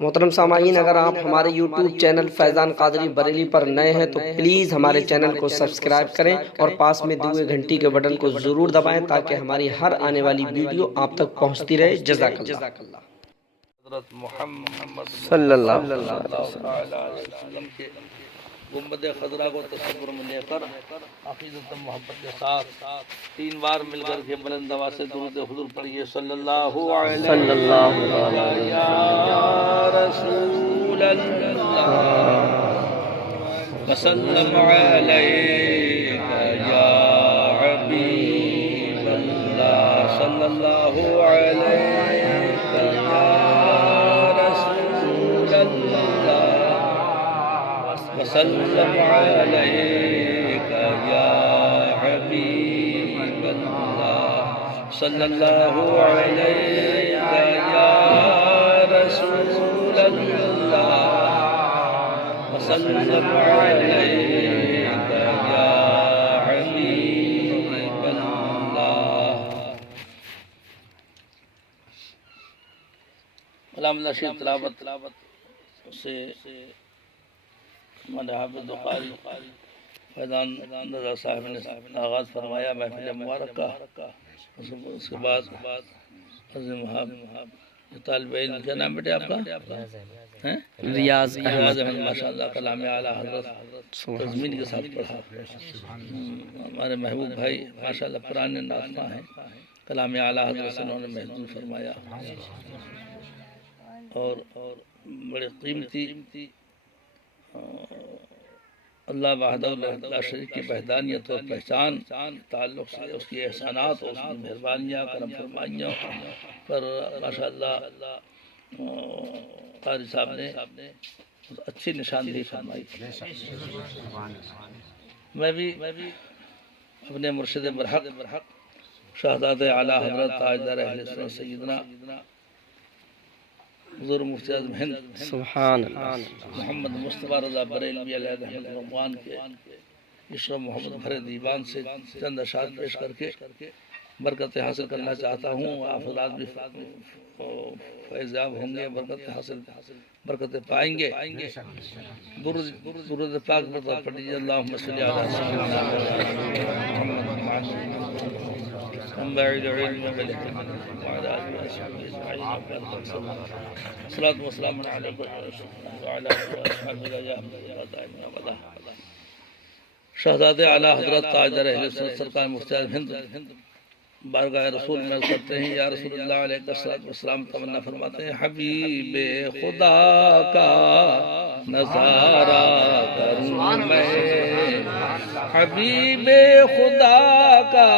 محترم سامعین، اگر آپ ہمارے یوٹیوب چینل فیضان قادری بریلی پر نئے ہیں تو پلیز ہمارے چینل کو سبسکرائب کریں اور پاس میں دیے گھنٹی کے بٹن کو ضرور دبائیں تاکہ ہماری ہر آنے والی ویڈیو آپ تک پہنچتی رہے۔ جزاک اللہ۔ حضرت محمد صلی اللہ علیہ وسلم کے گنبد خضرا کو تصور میں لے کر عقیدت محبت کے ساتھ 3 بار مل کر کے بلند آواز سے درود حضور پڑھیے۔ صلی اللہ علیہ وسلم یا رسول اللہ وسلم علیک یا حبیب اللہ، صلی اللہ علیک یا رسول اللہ وسلم علیک یا حبیب اللہ، صلی اللہ علیک یا رسول اللہ وسلم علیک یا حبیب اللہ۔ کلام اللہ شریف تلاوت سے ہمارے حافظ قاری فیضان رضا صاحب نے آغاز فرمایا محفل مبارک کا۔ اس کے بعد عظیم طالب علم، کیا نام بیٹے آپ کا؟ ریاض احمد، ماشاء اللہ کلام اعلیٰ حضرت تضمین کے ساتھ پڑھا۔ ہمارے محبوب بھائی ماشاء اللہ پرانے ناظرہ ہیں، کلام اعلیٰ حضرت سے انہوں نے محدود فرمایا اور بڑے قیمتی اللہ وحدہ لا شریک کی وحدانیت اور پہچان تعلق سے اس کی احسانات اور اس کی مہربانیاں کرم فرمائیاں پر ماشاء اللہ قاری صاحب نے اچھی نشاندہی فرمائی۔ میں بھی اپنے مرشد برحق شہزادہ اعلیٰ حضرت تاجدار اہل سنت سیدنا حضور مفتی اعظم ہند سبحان اللہ محمد مصطفیٰ رضا بریلوی علیہ رحمۃ الرحمن کے عشق و محبت بھرے دیوان سے چند اشعار پیش کر کے برکتیں حاصل کرنا چاہتا ہوں۔ آپ حضرات بھی فیض یاب ہوں گے، برکتیں حاصل برکتیں پائیں گے۔ درود پاک پر پڑھیے، اللہم صلی علی سیدنا محمد انباعد علم بالحکمت وعلى آله وصحبه اجمعین۔ الصلاة والسلام علیکم وعلى آله وصحبه اجمعین۔ شہزادہ اعلیٰ حضرت تاجدار اہل سنت سرکار مفتی اعظم ہند بارگاہ رسول میں کرتے ہیں، یا رسول اللہ علیہ السلام تمنا فرماتے ہیں، حبیب خدا کا نظارہ کروں میں، حبیب خدا کا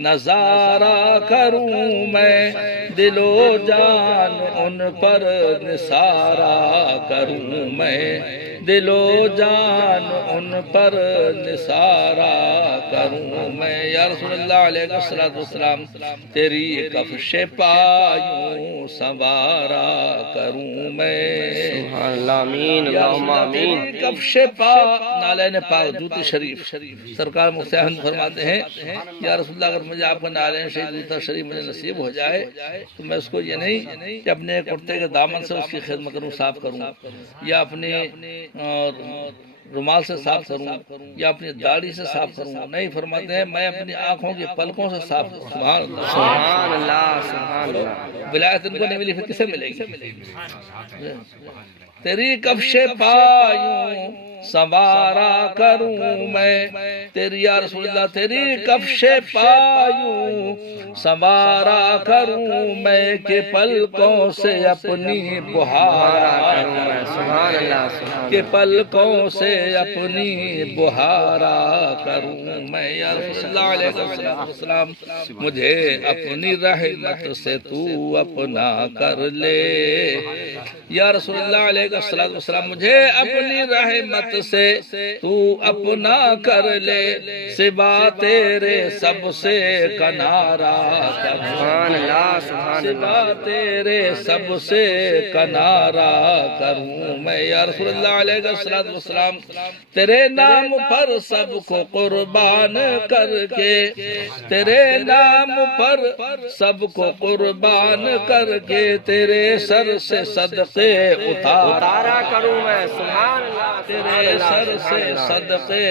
نظارہ کروں میں، دل و جان ان پر نثارہ کروں میں، دل و جان ان پر نثارہ کروں میں، یا رسول اللہ علیہ السلام تیری کفش پایوں سنوارا کروں میں، سبحان اللہ آمین اللہم آمین۔ تیری کفش پا نالین پاک دوتی شریف سرکار مفتی احمد فرماتے ہیں، یا رسول اللہ اگر مجھے آپ کا نالین دوتا شریف مجھے نصیب ہو جائے تو میں اس کو یہ نہیں کہ اپنے کرتے کے دامن سے اس کی خدمت کروں، صاف کروں، یا اپنے رومال سے صاف کروں، یا اپنی داڑھی سے صاف کروں، نہیں، فرماتے ہیں میں اپنی آنکھوں کی پلکوں سے صاف کروں۔ سبحان اللہ سبحان اللہ سبحان اللہ۔ ولایت ان کو نہیں ملی، پھر کسے ملے گی؟ تیری کفش پایوں سنوارا کروں میں، تیری یا رسول اللہ تیری کفش پایوں سنوارا کروں میں، کہ پلکوں سے اپنی بہارا کروں میں، سبحان اللہ کہ پلکوں سے اپنی بہارا کروں میں، یا رسول اللہ علیہ السلام مجھے اپنی رحمت سے تو اپنا کر لے، یا رسول اللہ علیہ السلام مجھے اپنی رحمت نعمت سے تو اپنا کر لے، سوا تیرے سب سے کنارہ کروں، سبحان اللہ سبحان سوا اللہ تیرے سب سے کنارہ کروں میں یا رسول اللہ علیہ السلام، تیرے نام پر سب کو قربان کر کے، تیرے نام پر سب کو قربان کر کے، تیرے سر سے صدقے اتارا کروں میں، سبحان اللہ تیرے سر سے صدقے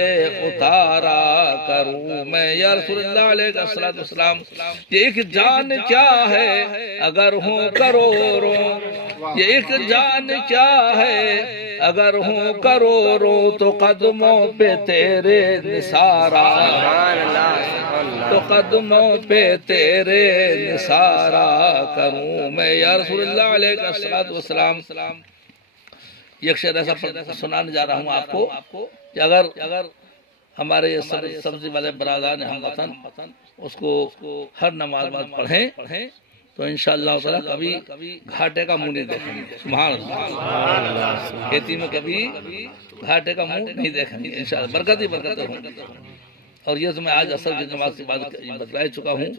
اتارا کروں میں یا رسول اللہ علیہ السلام، یہ ایک جان کیا ہے اگر ہوں کروڑوں، یہ ایک جان کیا ہے اگر ہوں کروڑوں، تو قدموں پہ تیرے نثارہ، سبحان اللہ سبحان اللہ تو قدموں پہ تیرے نثارہ کروں میں یا رسول اللہ علیہ السلام۔ ایک شعر ایسا سنانے جا رہا ہوں آپ کو کہ اگر ہمارے سبزی والے برادران ہم وطن اس کو ہر نماز پڑھیں تو انشاءاللہ تعالی کبھی گھاٹے کا منہ نہیں دیکھیں گے، سبحان اللہ، کھیتی میں کبھی گھاٹے کا منہ نہیں دیکھیں گے انشاءاللہ، برکت ہی برکت ہوں گی۔ اور یہ تو میں آج عصر کی نماز کے بعد بتلا چکا ہوں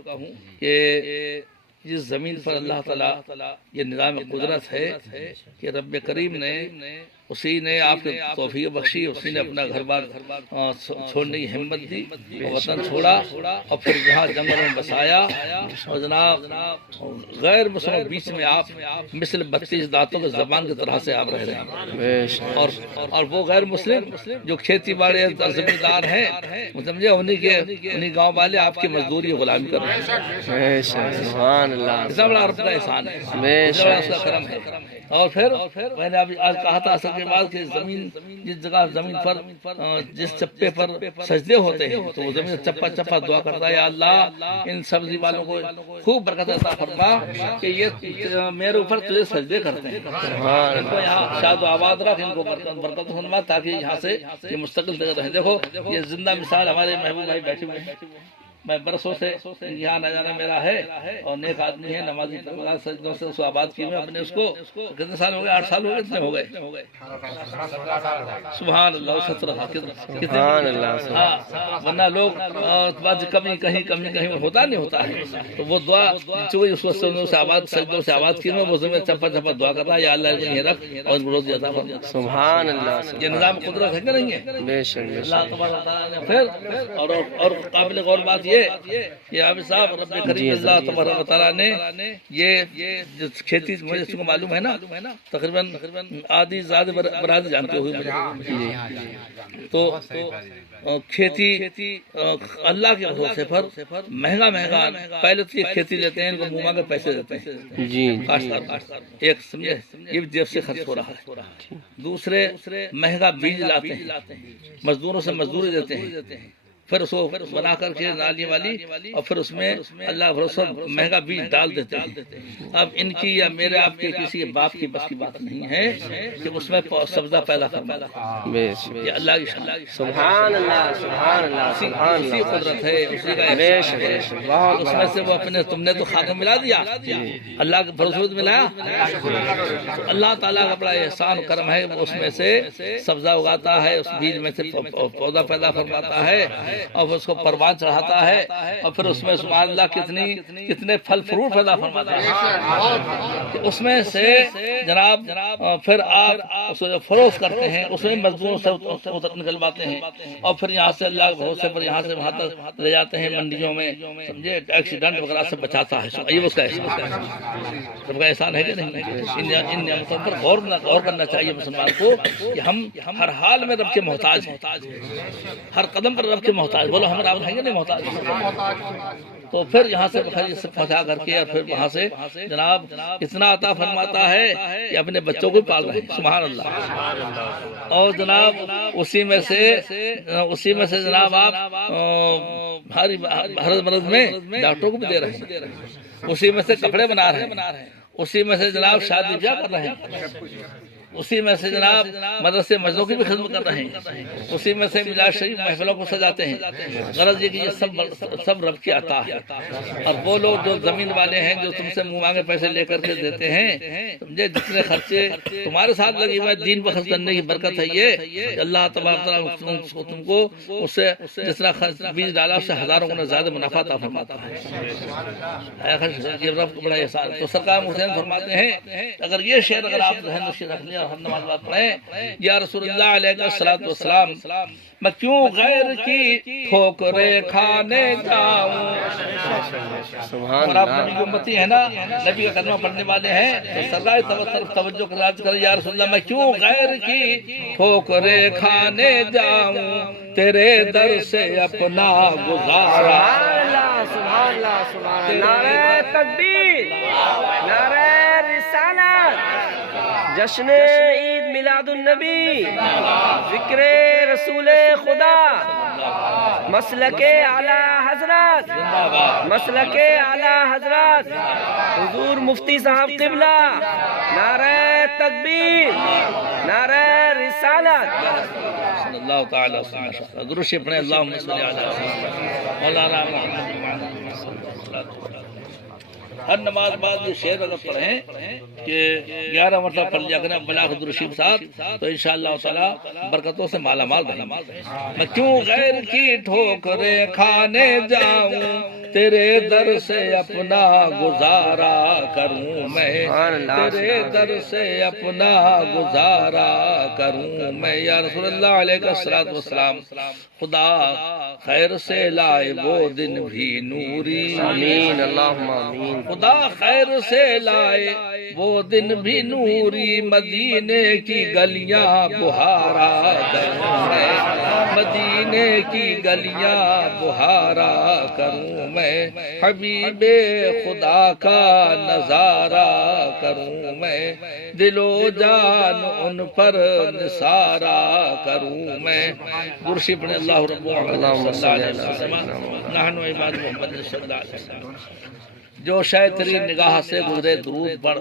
کہ جس زمین پر اللہ تعالیٰ یہ نظام قدرت ہے کہ رب کریم نے اسی نے آپ کے توفیق بخشی، اسی نے اپنا گھر بار چھوڑنے کی ہمت دی، وطن چھوڑا اور پھر جہاں جنگلوں میں بسایا، اور جناب غیر مسلموں بیچ میں آپ مثل 32 دانتوں کے زبان کی طرح سے آپ رہ رہے ہیں، اور وہ غیر مسلم جو کھیتی باڑی زمیندار ہیں سمجھے، انہی گاؤں والے آپ کی مزدوری غلامی کر رہے ہیں، سبحان اللہ اتنا بڑا رب کا احسان ہے، اتنا بڑا اس کا کرم ہے۔ اور پھر میں نے ابھی آج کہا تھا اصل کے بعد کہ زمین جس جگہ زمین پر جس چپے پر سجدے ہوتے ہیں تو وہ زمین چپا چپا دعا کرتا ہے، یا اللہ ان سبزی والوں کو خوب برکت عطا فرما کہ یہ میرے اوپر تجھے سجدے کرتے ہیں، ان کو یہاں شاد و آباد رکھ، ان کو برکت فرما تاکہ یہاں سے یہ مستقل رہے۔ دیکھو یہ زندہ مثال ہمارے محبوب بھائی بیٹھے ہوئے ہیں، میں برسوں سے یہاں نہ جانا میرا ہے، اور نیک آدمی ہے، نمازی سجدوں سے اس کو آباد کی میں اپنے اس کو کتنے سال ہو گئے، 8 سال ہو گئے، اتنے ہو گئے، سبحان اللہ، 17 سبحان اللہ ہاں، ورنہ لوگ کمی کہیں ہوتا نہیں ہوتا ہے، تو وہ دعا چونکہ اس وقت سے آباد سجدوں سے آباد کی میں وہ زمین چپا چپا دعا کرتا ہے، یا اللہ یہ رکھ اور روزی عطا فرما، سبحان اللہ، یہ نظام قدرت ہے کہ نہیں ہے؟ بے شک بے اللہ تبارک تعالیٰ نے پھر اور قابل غور بات یہ عابد صاحب رب کریم اللہ تبارک تعالیٰ نے یہ کھیتی مجھے اس کو معلوم ہے نا تقریباً آدھی زیادہ برادری جانتے ہوئے مجھے، تو کھیتی اللہ کے بھروسے پر مہنگا پہلے تو یہ کھیتی لیتے ہیں، ان کو منہ کے پیسے دیتے ہیں جی کاشتکار، ایک سمجھے یہ بھی جیب سے خرچ ہو رہا ہے، دوسرے مہنگا بیج لاتے ہیں، مزدوروں سے مزدوری دیتے ہیں، پھر اس کو بنا کر کے نالی والی، اور پھر اس میں اللہ بھروسہ مہنگا بیج ڈال دیتے ہیں۔ اب ان کی یا میرے آپ کے کسی باپ کی بس کی بات نہیں ہے کہ اس میں سبزہ پیدا کرنا، یہ اللہ کی سبحان اللہ سبحان اللہ سبحان اسی اللہ، قدرت ہے، اسی کا احسان ہے، اس میں سے وہ اپنے تم نے تو خاکہ ملا دیا، اللہ کے بھروسے ملایا، اللہ تعالیٰ کا بڑا احسان و کرم ہے، وہ اس میں سے سبزہ اگاتا ہے، اس بیج میں سے پودا پیدا فرماتا ہے، اور اس کو پروان چڑھاتا ہے، اور پھر اس میں سبحان اللہ کتنے پھل فروٹ پیدا فرماتا ہے، اس میں سے جناب پھر آپ اس کو فروخت کرتے ہیں، اس میں مزدوروں سے نکلواتے ہیں، اور پھر یہاں سے اللہ کے بھروسے پر یہاں سے وہاں تک لے جاتے ہیں منڈیوں میں، سمجھے ایکسیڈنٹ وغیرہ سے بچاتا ہے، یہ اس کا احسان ہے، سب کا احسان ہے کہ نہیں؟ ان نعمتوں پر غور کرنا چاہیے مسلمان کو کہ ہم ہر حال میں رب کے محتاج ہیں، ہر قدم پر رب کے محتاج، بولو ہم آپ ہیں کہ نہیں محتاج؟ تو پھر یہاں سے پہنچا کر کے اور پھر وہاں سے جناب اتنا عطا فرماتا ہے کہ اپنے بچوں کو پال رہے ہیں، سبحان اللہ، اور جناب اسی میں سے جناب آپ ہر مرض میں ڈاکٹروں کو بھی دے رہے ہیں، اسی میں سے کپڑے بنا رہے ہیں، اسی میں سے جناب شادی بیاہ کر رہے ہیں، اسی میں سے جناب مدرسے مسجدوں کی بھی خدمت کر رہے ہیں، اسی میں سے میلاد شریف محفلوں کو سجاتے ہیں۔ غرض یہ کہ یہ سب رب کی عطا ہے۔ اور وہ لوگ جو زمین والے ہیں جو تم سے منہ مانگے پیسے لے کر کے دیتے ہیں، سمجھے جتنے خرچے تمہارے ساتھ لگے ہوئے دین پر خرچ کرنے کی برکت ہے یہ کہ اللہ تبارک تعالیٰ تم کو اس سے جس طرح بیج ڈالا اس سے ہزاروں گنا زیادہ منافع عطا فرماتا ہے۔ یہ رب کو بڑا احسان۔ تو سرکار حسین فرماتے ہیں اگر یہ شعر اگر آپ ذہن نشین رکھ لیں اور ہر نماز بات پڑھیں، یا رسول اللہ علیہ السلام میں کیوں غیر کی ٹھوکریں کھانے جاؤں۔ اور آپ نبی کی امتی ہے نا، نبی کا کلمہ پڑھنے والے ہیں، تو سرکار طرف توجہ کریں، یا رسول اللہ میں کیوں غیر کی ٹھوکریں کھانے جاؤں، تیرے در سے اپنا گزارا۔ سبحان اللہ سبحان اللہ، نعرہ تکبیر، نعرہ رسالت، جشن عید میلاد النبی، ذکر رسول خدا، مسلک اعلی حضرت، مسلک اعلی حضرت حضور مفتی صاحب قبلہ، نعرہ تکبیر، نعرہ رسالت۔ صلی اللہ تعالی وسلم۔ درود شریف پڑھیں، اللہم صلی علی مولانا محمد۔ ہر نماز بعد یہ شعر اگر پڑھیں کہ 11 مرتبہ پڑھ لیا کریں بلاغ درود شریف ساتھ، تو انشاءاللہ تعالی برکتوں سے مالا مال رہیں۔ میں کیوں غیر کی ٹھوکریں کھانے جاؤں، تیرے در سے اپنا گزارا کروں میں، تیرے در سے اپنا گزارا کروں میں۔ یا رسول اللہ علیہ السلام خدا خیر سے لائے وہ دن بھی نوری، آمین اللہم آمین۔ خدا خیر سے لائے وہ دن بھی نوری، مدینے کی گلیاں بہارا کروں میں، مدینے کی گلیاں بہارا کروں میں، حبیب خدا کا نظارہ کروں میں، دل و جان ان پر نثارا کروں میں۔ درود شریف پڑھیں، اللہ رب العالمین صلی اللہ علیہ وسلم، نحن عباد محمد صلی اللہ علیہ وسلم۔ جو شے تیری نگاہ سے گزرے درود پڑھ،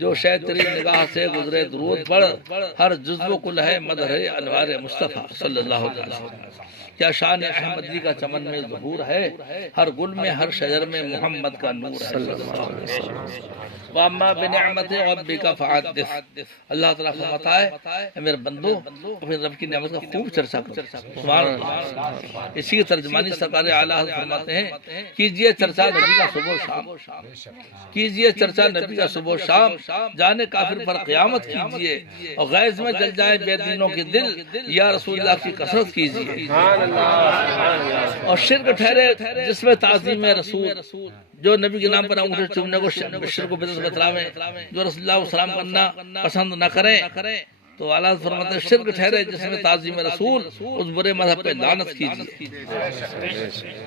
جو شے تیری نگاہ سے گزرے درود پڑھ، ہر جزو کل ہے مدح انوار مصطفیٰ صلی اللہ علیہ وسلم۔ کیا شان احمدی کا چمن میں ظہور ہے، ہر گل میں ہر شجر میں محمد کا نور ہے صلی اللہ علیہ وسلم۔ وَأَمَّا بِنِعْمَتِ رَبِّكَ فَحَدِّثْ۔ اللہ تعالیٰ فرماتا ہے اے میرے بندو اپنے رب کی نعمت کا خوب چرچا کرو۔ سبحان اللہ۔ اسی کی ترجمانی سرکار اعلیٰ حضرت فرماتے ہیں کیجئے چرچا نبی کا صبح و شام، کیجئے چرچا نبی کا صبح و شام، جانے کافر پر قیامت کیجئے، اور غیظ میں جل جائے بے دینوں کے دل، یا رسول اللہ کی کثرت کیجئے، اور شرک ٹھہرے جس میں تعظیم رسول، جو نبی کے نام پر انگوٹھے چومنے کو شرک و بدعت بتلاویں، جو رسول اللہ علیہ وسلم کرنا پسند نہ کریں، تو اعلیٰ فرماتے ہیں شرک ٹھہرے جس میں تعظیم رسول، اس برے مذہب پہ لعنت کیجئے،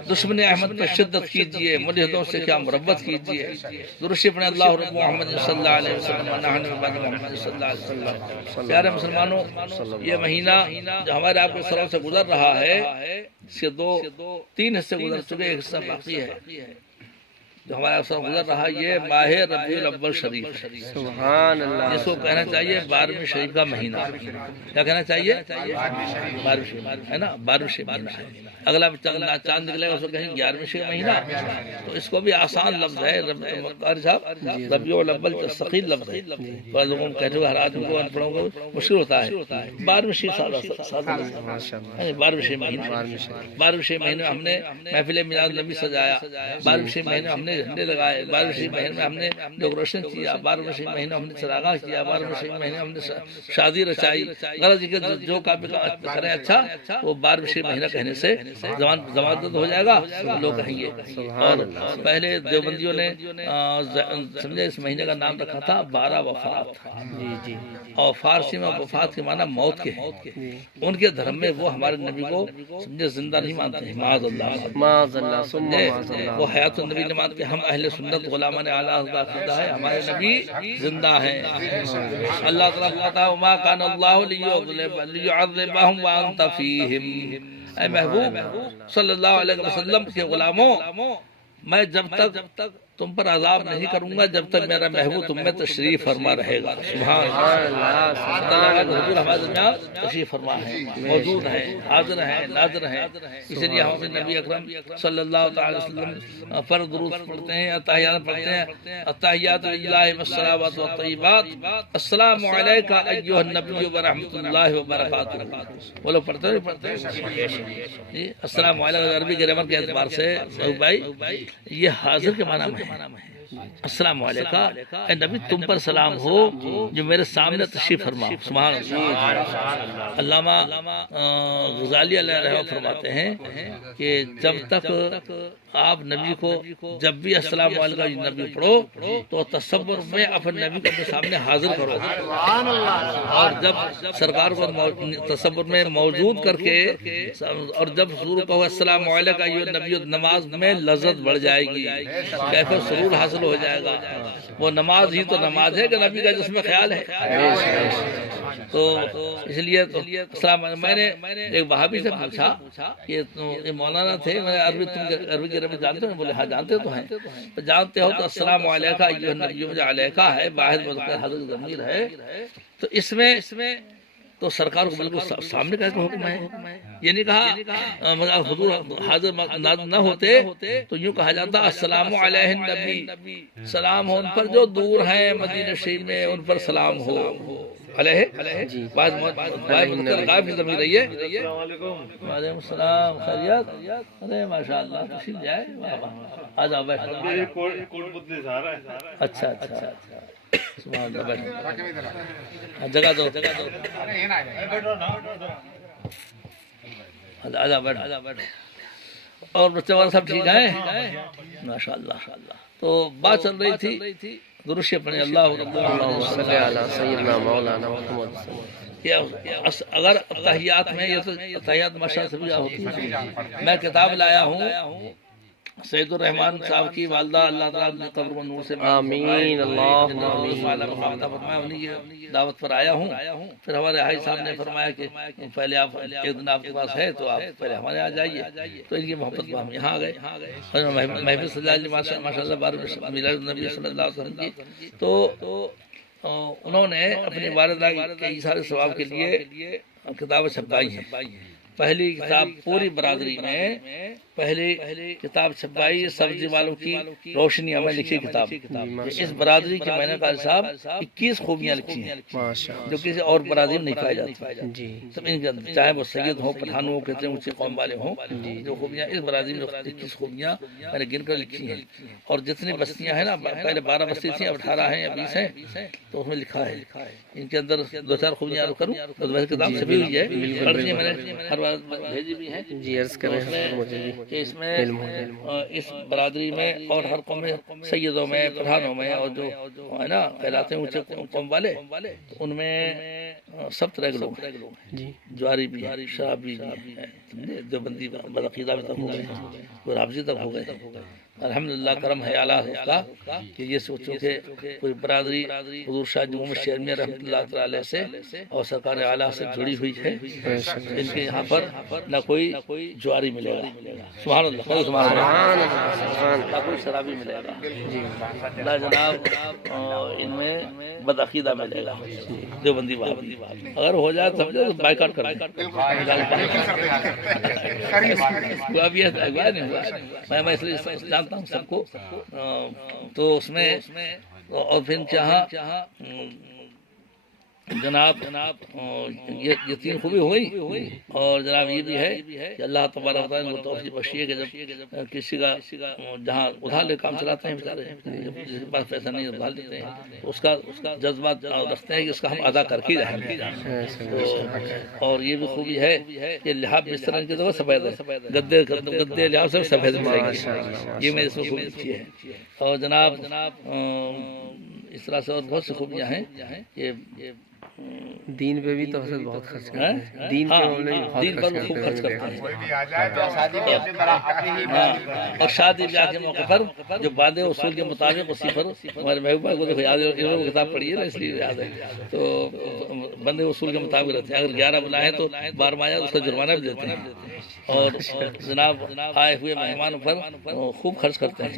دشمن احمد پہ شدت کیجئے، ملحدوں سے کیا مربت کیجئے۔ درود شریف پڑھیں، اللہ رب محمد صلی اللہ علیہ وسلم، نحن عباد محمد صلی اللہ علیہ وسلم۔ پیارے مسلمانوں، یہ مہینہ جو ہمارے آپ کے سروں سے گزر رہا ہے، اس کے 3 حصے گزر چکے، ایک حصہ باقی ہے۔ جو ہمارے افسر گزر رہا یہ ماہ ربیع الاول شریف، سبحان اللہ، جس کو کہنا چاہیے 12ویں شریف کا مہینہ۔ کیا کہنا چاہیے؟ 12ویں شریف ہے نا، 12ویں شریف مہینہ ہے۔ اگلا چاند نکلے گا اس کو کہیں 11ویں شریف مہینہ، تو اس کو بھی آسان لفظ ہے قاری صاحب، ربیع الاول ثقیل لفظ ہے، بعض لوگوں کو کہتے ہوئے ہر آدمی کو پڑھوں کو مشکل ہوتا ہے۔ 12ویں شریف 12ویں شریف مہینہ، 12ویں شریف مہینے ہم نے محفل میلاد نبی سجایا، 12ویں شریف مہینے ہم نے جھنڈے لگائے، 12ویں شریف مہینے میں ہم نے ڈیکوریشن کیا، 12ویں شریف مہینے ہم نے چراغاں کیا، 12ویں شریف مہینے ہم نے شادی رچائی۔ غرض یہ کہ جو قابل کریں اچھا، وہ 12ویں شریف مہینہ کہنے سے ضمانت ہو جائے گا، لوگ کہیں گے۔ اور پہلے دیوبندیوں نے سمجھے اس مہینے کا نام رکھا تھا 12 وفات، اور فارسی میں وفات کے معنی موت کے ہیں۔ ان کے دھرم میں وہ ہمارے نبی کو سمجھے زندہ نہیں مانتے ہیں، معاذ اللہ، وہ حیات النبی نے مانتے ہیں۔ ہم اہل سنت غلامان اعلیٰ حضرت عقیدہ ہے ہمارے نبی زندہ ہیں۔ اللہ تعالیٰ کہتا ہے وما کان اللہ لیعذبہم وانت فیہم، اے محبوب صلی اللہ علیہ وسلم کے غلاموں، میں جب تک تم پر عذاب نہیں کروں گا جب تک میرا محبوب تم میں تشریف فرما رہے گا. سبحان اللہ. حضور ہمارے درمیان تشریف فرما ہے، موجود ہیں، حاضر ہیں، ناظر ہیں. اس لیے ہم اپنے نبی اکرم صلی اللہ تعالی وسلم پر درود پڑھتے ہیں، اتحیات پڑھتے ہیں. التحیات للہ والصلوات والطیبات، السلام علیکہ ایھا النبی ورحمۃ اللہ وبرکاتہ. وہ لوگ پڑھتے ہیں. السلام علیکم عربی گرامر کے اعتبار سے بھائی یہ حاضر کے معنی میں ہے. السلام علیکم اے نبی تم پر سلام ہو جو میرے سامنے تشریف فرما. سبحان اللہ. علامہ غزالی علیہ رحمہ فرماتے ہیں کہ جب تک آپ نبی کو جب بھی السلام علیکم نبی پڑھو تو تصور میں اپنے نبی کو اپنے سامنے حاضر کرو، اور جب سرکار کو تصور میں موجود کر کے اور جب حضور کو السلام علیکم نبی، نماز میں لذت بڑھ جائے گی، کیف و سرور حاصل ہو جائے گا. وہ نماز ہی تو نماز ہے کہ نبی کا جس میں خیال ہے. تو اس لیے تو میں نے ایک وہابی سے پوچھا کہ یہ مولانا تھے، میں عربی تم جانتے ہو؟ بولے ہاں جانتے تو ہیں. تو جانتے ہو تو السلام علیکہ ایھا النبی مجھے علیکہ ہے، باہر مذکر حضرت ضمیر ہے. تو اس میں تو سرکار کو بالکل سامنے کا حکم ہے. یہ نہیں کہا حضور حاضر نہ ہوتے تو یوں کہا جاتا السلام علیہ النبی، سلام ہو ان پر جو دور ہیں مدینہ شریف میں، ان پر سلام ہو. علیہ بعد غائب کی ضمیر رہی ہے. وعلیکم السلام. خیریت؟ ارے ماشاء اللہ تشریف جائے. آ جاؤ بیٹھ. اچھا اچھا سبحان اللہ. بیٹھ جگہ دو. آجا بیٹھ. اور بچے والے سب ٹھیک ہیں ماشاء اللہ. تو بات چل رہی تھی درشی اپنے اللہ رب سیدنا مولانا محمد. اگر تحیات میں یہ تو تحیات ماشاء سے بھی ہوتی ہے. میں کتاب لایا ہوں سید الرحمان صاحب کی والدہ اللہ تعالیٰ نے قبر و نور سے آمین. اللہم آمین. دعوت پر آیا ہوں. پھر ہمارے حاج صاحب نے فرمایا کہ پہلے آپ ایک دن آپ کے پاس ہے تو آپ پہلے ہمارے یہاں جائیے. تو ان کی محبت پر ہم یہاں گئے. محفل صلی اللہ علیہ ماشاء اللہ بارہ میلاد النبی صلی اللہ علیہ وسلم کی. تو انہوں نے اپنی والدہ کے ایثار ثواب کے لیے کتابیں چھپائی ہیں. پہلی کتاب پوری برادری میں پہلی کتاب چھپائی سبزی والوں کی روشنی میں لکھی کتاب. اس برادری کی میں نے کہا صاحب 21 خوبیاں لکھی ہیں جو کسی اور برادری میں نہیں پائی جاتی. سب ان کے اندر چاہے وہ سید ہوں، پٹھان ہوں، کہتے ہیں اونچی قوم والے ہوں، جو خوبیاں اس برادری میں 21 خوبیاں میں نے گن کر لکھی ہیں. اور جتنی بستیاں ہیں نا، پہلے 12 بستی تھیں، اب 18 ہیں یا 20 ہیں، تو اس میں لکھا ہے. ان کے اندر 2-4 خوبیاں کروں تو ویسے کتاب چھپی ہوئی ہے، میں نے ہر بار بھیجی بھی ہے. جی عرض کریں مجھے بھی کہ اس میں اس برادری میں اور ہر قوم میں سیدوں میں، پٹھانوں میں، اور جو ہے نا کہلاتے ہیں اونچے قوم والے، ان میں سب طرح کے لوگ ہیں. جواری بھی ہیں، شرابی بھی ہیں، دیوبندی بدعقیدہ بھی تک ہو گئے، رافضی تک ہو گئے. الحمدللہ کرم ہے اعلیٰ کا کہ یہ سوچو کہ کوئی برادری حضور شاہ محمد شیر میاں رحمۃ اللہ تعالی علیہ سے اور سرکار اعلیٰ سے جڑی ہوئی ہے. ان کے یہاں پر نہ کوئی جواری ملے گا، سبحان اللہ، نہ کوئی شرابی ملے گا، نہ جناب ان میں بدعقیدہ ملے گا، دیوبندی وہابی. اگر ہو جائے سمجھو تو بائیکاٹ کر دیں. میں اس لیے جانتا ہوں سب کو. تو اس میں اور پھر چاہا جناب یہ 3 خوبی ہو گئی. اور جناب یہ بھی ہے کہ اللہ تبارک و تعالیٰ نے توفیق بخشی ہے کہ جب کسی کا جہاں ادھار لے کام چلاتے ہیں بیچارے، جس کے پاس پیسہ نہیں ادھار لیتے ہیں، اس کا جذبات رکھتے ہیں کہ اس کا ہم ادا کر کے جائیں. اور یہ بھی خوبی ہے کہ لحاظ بستر کی طرح سفید ہے، گدے لحاظ سے سفید ملے گی. یہ میں اس میں خوبی اچھی ہے. اور جناب اس طرح سے اور بہت سی خوبیاں ہیں. یہ دین پہ بھی تو حضرت بہت خرچ کرتے ہیں، دین کے معاملے میں دین بہت پر خرچ خوب کرتے خرچ ہیں۔ کرتے ہیں، اور شادی بیاہ کے موقع پر جو وعدے اصول کے مطابق اسی پر ہمارے محبوبہ کو دیکھو یاد ہے، انہوں نے کتاب پڑھی ہے نا اس لیے یاد ہے، تو بندے اصول کے مطابق رہتے ہیں، اگر 11 بلائیں تو 12 آیا اس کا جرمانہ بھی دیتے ہیں، اور جناب آئے ہوئے مہمانوں پر خوب خرچ کرتے ہیں،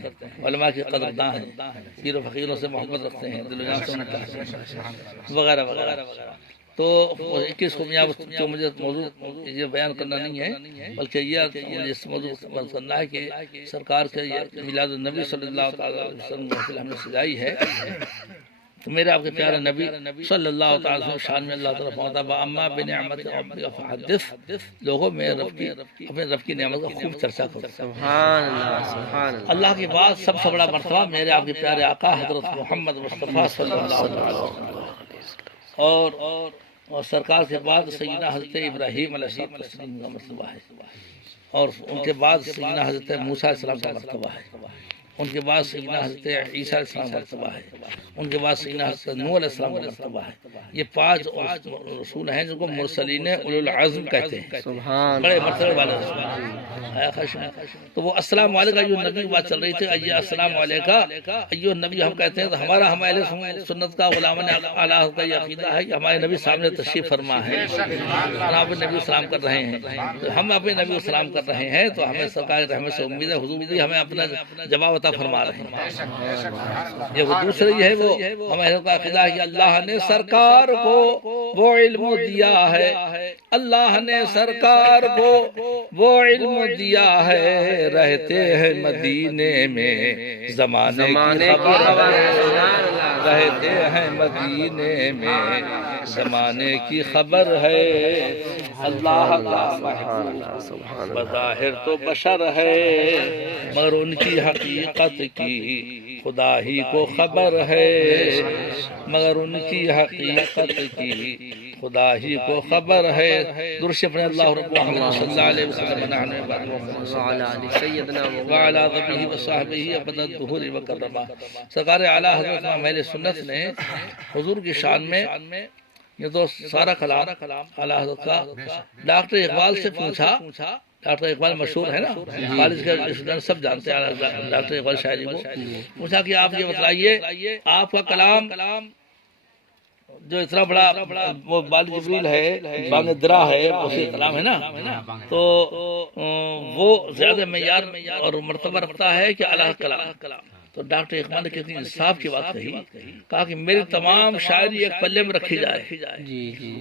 علماء کی قدرداں ہیں، پیر و فقیروں سے محبت رکھتے ہیں، دل و جان سے انہیں چاہتے ہیں وغیرہ وغیرہ۔ تو 21 خوبیاں جو مجھے موضوع یہ بیان کرنا نہیں ہے، بلکہ یہ اس موضوع پر کرنا ہے کہ سرکار کے میلاد النبی صلی اللہ تعالی علیہ وسلم ہم نے سجائی ہے، تو میرے آپ کے پیارے نبی صلی اللہ تعالی وسلم شان میں اللہ تعالیٰ فرماتا ہے اما بنعمت ربک فحدث، لوگوں میں اپنے رب کی نعمت کا خوب چرچا کرو۔ سبحان اللہ، سبحان اللہ۔ اللہ کے بعد سب سے بڑا مرتبہ میرے آپ کے پیارے آقا حضرت محمد مصطفیٰ صلی اللہ علیہ وسلم، اور سرکار کے بعد سیدنا حضرت ابراہیم علیہ السلام کا مرتبہ ہے، اور ان کے بعد سیدنا حضرت موسیٰ علیہ السلام کا مرتبہ ہے، ان کے بعد سیدنا حضرت عیسیٰ علیہ السلام کا مرتبہ ہے، ان کے بعد سیدنا حضرت نوح علیہ السلام کا مرتبہ ہے۔ یہ 5 رسول ہیں جن کو مرسلین اولو العزم کہتے ہیں، سبحان بڑے مرتبے والے رسول ہیں۔ تو وہ السلام علیکہ ایھا النبی بات چل رہی تھی، السلام علیکہ ایھا النبی ہم کہتے ہیں، تو ہمارا ہم اہل سنت کا غلامان اعلیٰ کا یہ عقیدہ ہے کہ ہمارے نبی سامنے تشریف فرما ہے، ہم اپنے نبی سلام کر رہے ہیں، تو ہم اپنے نبی سلام کر رہے ہیں، تو ہمیں سرکار رحمت سے امید ہے حضور بھی ہمیں اپنا جواب عطا فرما رہے ہیں۔ یہ وہ دوسری ہے، وہ ہمارے کا عقیدہ ہے کہ اللہ نے سرکار کو وہ علم دیا ہے، اللہ نے سرکار کو وہ علم دیا ہے، رہتے ہیں مدینے میں زمانے کی خبر ہے، رہتے ہیں مدینے میں زمانے کی خبر ہے، اللہ کا محبوب بظاہر تو بشر ہے، مگر ان کی حقیقت کی خدا ہی کو خبر ہے، مگر ان کی حقیقت کی خدا ہی کو خبر ہے۔ درشِ پر اللہ رب محمد صلی اللہ علیہ وسلم وعلی آلہ وصحبہ ابد الدہور وکرمہ۔ سرکار اعلیٰ حضرت اہل سنت نے حضور کی شان میں یہ تو سارا کلام اعلیٰ حضرت کا ڈاکٹر اقبال سے پوچھا، ڈاکٹر اقبال مشہور ہے نا، کالج کے اسٹوڈنٹ سب جانتے ہیں ڈاکٹر اقبال شاعری کو، پوچھا کہ آپ یہ بتلائیے آپ کا کلام جو اتنا بڑا وہ بال جبریل ہے، بانگ درا ہے، اسی کلام ہے نا، تو وہ زیادہ معیار اور مرتبہ رکھتا ہے کہ اعلیٰ کلام۔ تو ڈاکٹر اقبال نے کتنی انصاف کی بات کہی، کہا کہ میری تمام شاعری ایک پلے میں رکھی جائے،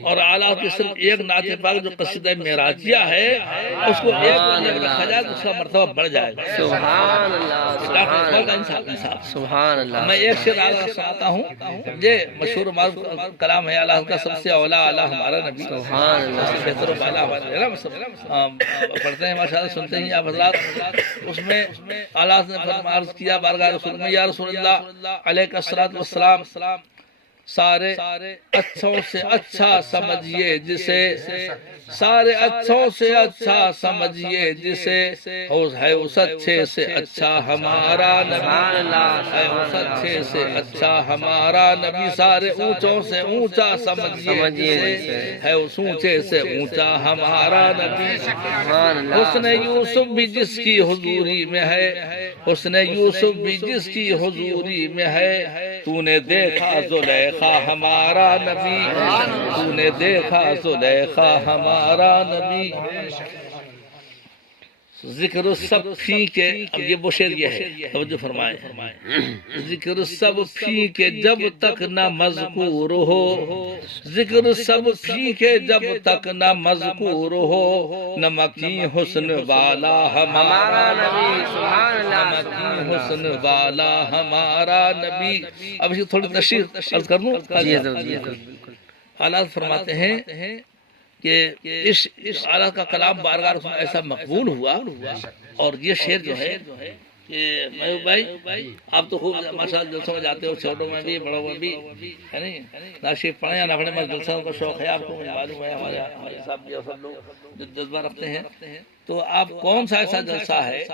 اور اعلیٰ کی صرف ایک نعت پاک جو قصیدہ معراجیہ ہے اس کو ایک پلے میں رکھا جائے تو اس کا مرتبہ بڑھ جائے گا۔ سبحان اللہ، ڈاکٹر اقبال کا انصاف۔ سبحان اللہ۔ میں ایک شعر اعلیٰ سناتا ہوں، یہ مشہور معروف کلام ہے اعلیٰ کا، سب سے اولا اعلیٰ ہمارا نبی، سبحان اللہ، بہتر و بالا ہمارا پڑھتے ہیں ماشاءاللہ، سنتے ہیں آپ حضرات۔ اس میں اعلیٰ نے عرض کیا بارگاہ رسول میں، یا رسول اللہ علیہ الصلوۃ والسلام، سارے اچھوں سے اچھا سمجھیے جسے، سارے اچھوں سے اچھا سمجھیے جسے، ہے اس اچھے سے اچھا ہمارا نبی، ہے اس اچھے سے اچھا ہمارا نبی، سارے اونچوں سے اونچا سمجھیے جسے، ہے اس اونچے سے اونچا ہمارا نبی۔ حسن یوسف بھی جس کی حضوری میں ہے، حسن یوسف بھی جس کی حضوری میں ہے، تو نے دیکھا زلیخا ہمارا نبی، تو نے دیکھا زلیخا ہمارا نبی۔ ذکر سب فی کے، اب یہ بشیر یہ ہے، توجہ فرمائیں، ذکر سب فی کے جب تک نہ مذکور ہو، ذکر سب فی کے جب تک نہ مذکور ہو، نمکی حسن والا ہمارا نبی، نمکی حسن والا ہمارا نبی۔ اب اس کی تھوڑی تشریح عرض کر دوں۔ حالات فرماتے ہیں کہ اس اعلیٰ کا کلام بارگاہ رسول ایسا مقبول ہوا، اور یہ شعر جو ہے کہ محبوب بھائی آپ تو خوب ماشاءاللہ جلسوں میں جاتے ہو، چھوٹوں میں بھی بڑوں میں بھی، ہے نہیں؟ ناشیف پڑھیں یا نہ پڑھیں، مگر جلسوں کا شوق ہے آپ کو، مجھے معلوم ہے ہمارے صاحب بھی اور سب لوگ جو جذبہ رکھتے ہیں. تو آپ کون سا ایسا جلسہ ہے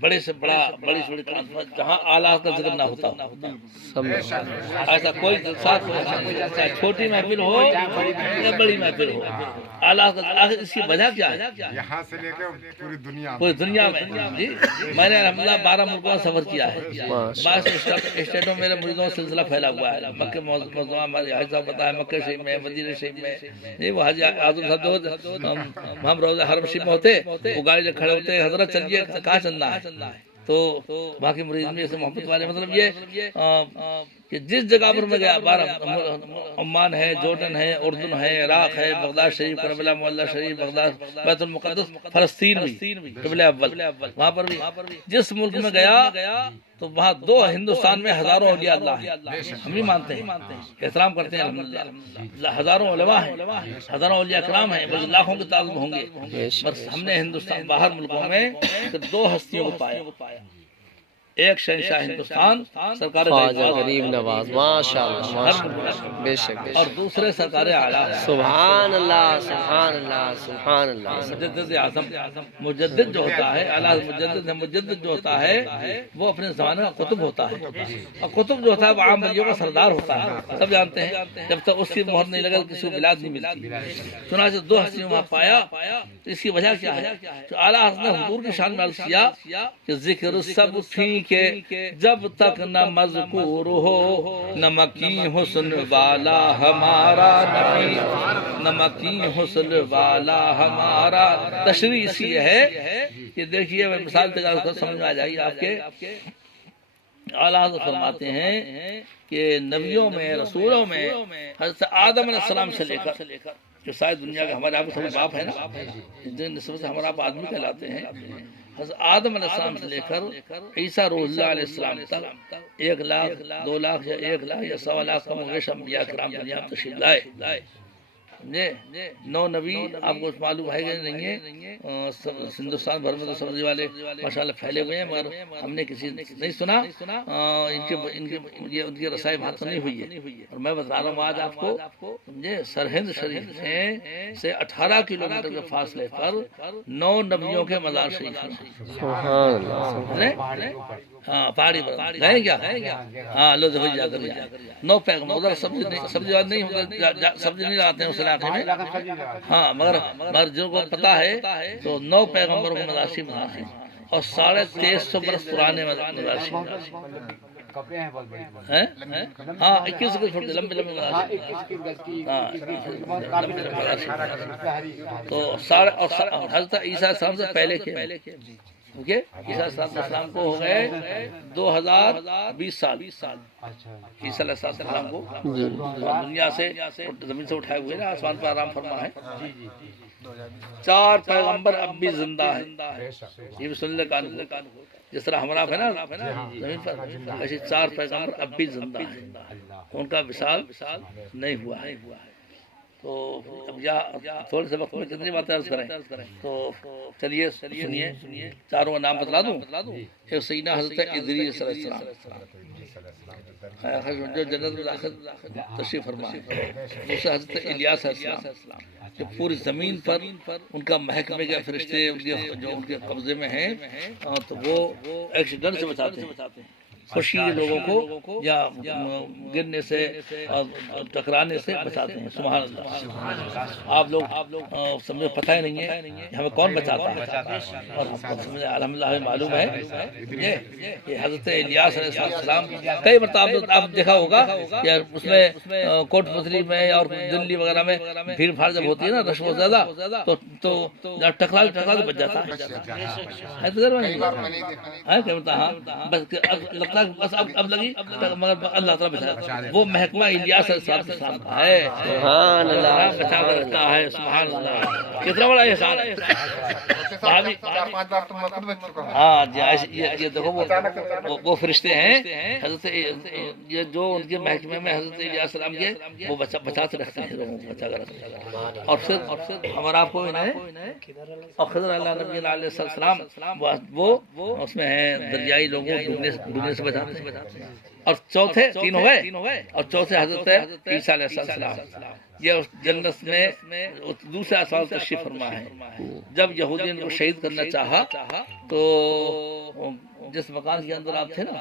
بڑے سے بڑا، بڑی سے بڑی کانفرنس جہاں اعلیٰ کا ذکر نہ ہوتا ہو؟ ایسا کوئی جلسہ چاہے چھوٹی محفل ہو یا بڑی محفل ہو، اعلیٰ کا آخر اس کی وجہ کیا ہے؟ یہاں سے لے کے پوری دنیا میں. جی میں نے الحمدللہ 12 ملکوں میں سفر کیا ہے، بعض اسٹیٹوں میں میرے مریدوں کا سلسلہ پھیلا ہوا ہے. مکہ معظمہ ہمارے حاج صاحب بتایا، مکہ شریف میں، مدینہ شریف میں، جی وہ حاجی اعظم صاحب ہم روزہ حرم شریف میں ہوتے، وہ گاڑی لے کھڑے ہوتے، حضرت چلیے کہاں چلنا ہے؟ تو باقی مریض میں سے محبت والے، مطلب یہ کہ جس جگہ پر میں گیا، عمان ہے، جورڈن ہے، اردن ہے، عراق ہے، بغداد شریف، کربلا معلی شریف، بغداد، بیت المقدس، فلسطین بھی، قبلہ اول، وہاں پر بھی جس ملک میں گیا تو وہاں دو ہندوستان میں ہزاروں اولیاء اللہ ہیں. ہم بھی مانتے ہیں، احترام کرتے ہیں الحمدللہ. ہزاروں علماء ہیں، ہزاروں اولیاء کرام ہیں، بلکہ لاکھوں کے تعلق ہوں گے. بس ہم نے ہندوستان باہر ملکوں میں دو ہستیوں کو پایا. ایک شہنشاہ ہندوستان سرکار خواجہ غریب نواز، ماشاءاللہ، بے شک، اور دوسرے سرکار اعلیٰ سبحان اللہ، سبحان اللہ، سبحان اللہ. مجدد اعظم. مجدد جو ہوتا ہے، اعلیٰ مجدد جو ہوتا ہے وہ اپنے زمانے کا قطب ہوتا ہے، اور قطب جو ہوتا ہے وہ عام بلیوں کا سردار ہوتا ہے. سب جانتے ہیں جب تک اس کی مہر نہیں لگا کسی کو بلاد نہیں ملتی. چنانچہ دو ہستیوں میں پایا. تو اس کی وجہ کیا ہے؟ جو اعلیٰ حضرت نے حضور کی شان میں عرض کیا کہ ذکر سب ٹھیک کہ جب تک نہ مذکور ہو، نمکی حسن والا ہمارا نبی، نمکی حسن والا ہمارا. تشریح اسی ہے کہ دیکھیے میں مثال کو سمجھ میں آ جائے گی آپ کے. اعلیٰ حضرت فرماتے ہیں کہ نبیوں میں، رسولوں میں حضرت آدم علیہ السلام سے لے کر جو ساری دنیا کے ہمارے آپ کے سب باپ ہے نا، جن نسبت سے ہمارے آپ آدمی کہلاتے ہیں، حضرت آدم علیہ السلام سے لے کر عیسیٰ روح اللہ علیہ السلام تک 1 لاکھ 2 لاکھ یا 1 لاکھ یا 1.25 لاکھ کم ہوگے انبیاء کرام دنیا میں تشریف لائے. 9 نبی آپ کو معلوم ہے کہ نہیں ہے. ہندوستان بھر میں تو سبزی والے ماشاءاللہ پھیلے ہوئے ہیں، مگر ہم نے کسی نہیں سنا ان کی رسائی وہاں تو نہیں ہوئی ہے. اور میں بتا رہا ہوں آج آپ کو، سمجھے، سرہند شریف سے 18 کلومیٹر کے فاصلے پر 9 نبیوں کے مزار شریف ہیں. سبحان اللہ. ہاں پہاڑی پر گئے کیا؟ ہاں لو دفعہ جا کر 9 پیغمبر. ادھر سبزی نہیں ہوگا، سبزی نہیں لاتے ہیں اس علاقے میں. ہاں مگر جو کو پتا ہے تو 9 پیغمبروں کے مزار شریف ہیں، اور 2350 برس پرانے مزار شریف ہیں. ہاں 21 فٹ لمبے مزار شریف. تو حضرت عیسیٰ السلام سے پہلے کے عیسیٰ علیہ السلام کو ہو گئے 2020 سال. عیسیٰ علیہ السلام کو دنیا سے زمین سے اٹھائے ہوئے نا، آسمان پر آرام فرما ہے. 4 پیغمبر اب بھی زندہ ہیں. یہ بھی سن لے کان کو، جس طرح ہمارا ہے نا زمین پر، ایسے 4 پیغمبر اب بھی زندہ ہیں، ان کا وصال نہیں ہوا ہے. تو اب تھوڑے سے وقت میں کتنی باتیں عرض کریں، تو چلیے سنیے. چاروں کا نام بتلا دوں. ایک سیدنا حضرت ادریس علیہ السلام جو جنت میں داخل تشریف فرما ہے. دوسرا حضرت الیاس علیہ السلام جو پوری زمین پر ان کا محکمے کے فرشتے جو ان کے قبضے میں ہیں، تو وہ ایکسیڈنٹ سے بچاتے ہیں، خوشی لوگوں کو یا گرنے سے ٹکرانے سے بچاتے ہیں. سبحان اللہ. آپ لوگ سمجھے پتہ ہی نہیں ہے ہمیں کون بچاتا ہے، اور الحمدللہ ہمیں معلوم ہے یہ حضرت الیاس علیہ السلام. کئی مرتبہ آپ دیکھا ہوگا کہ اس میں کوٹ پتلی میں اور دلی وغیرہ میں بھیڑ بھاڑ جب ہوتی ہے نا، رش بہت زیادہ، تو ٹکرا بچ جاتا ہے. ہاں بس لگتا تھا بس اب لگی مگر اللہ تعالیٰ بچا، وہ محکمہ الیاس علیہ السلام کا ہے، سبحان اللہ، بچا کر رکھتا ہے، سبحان اللہ، کتنا بڑا احسان ہے۔ ہاں جی، یہ دیکھو وہ فرشتے ہیں حضرت یہ جو ان کے محکمے میں حضرت الیاس السلام کے، وہ بچا کے رکھتے ہیں لوگوں کو، بچا کر رکھتے ہیں۔ اور پھر ہمارا آپ کو اور خضر اللہ نبی علیہ السلام وہ اس میں ہیں دریائی لوگوں کو ڈوبنے سے بچاتے ہیں۔ اور چوتھے تین ہوئے، اور چوتھے حضرت عیسیٰ علیہ السلام، یہ جنت میں دوسرا سال تشریف فرما ہے۔ جب یہودی ان کو شہید کرنا چاہا تو جس مکان کے اندر آپ تھے نا،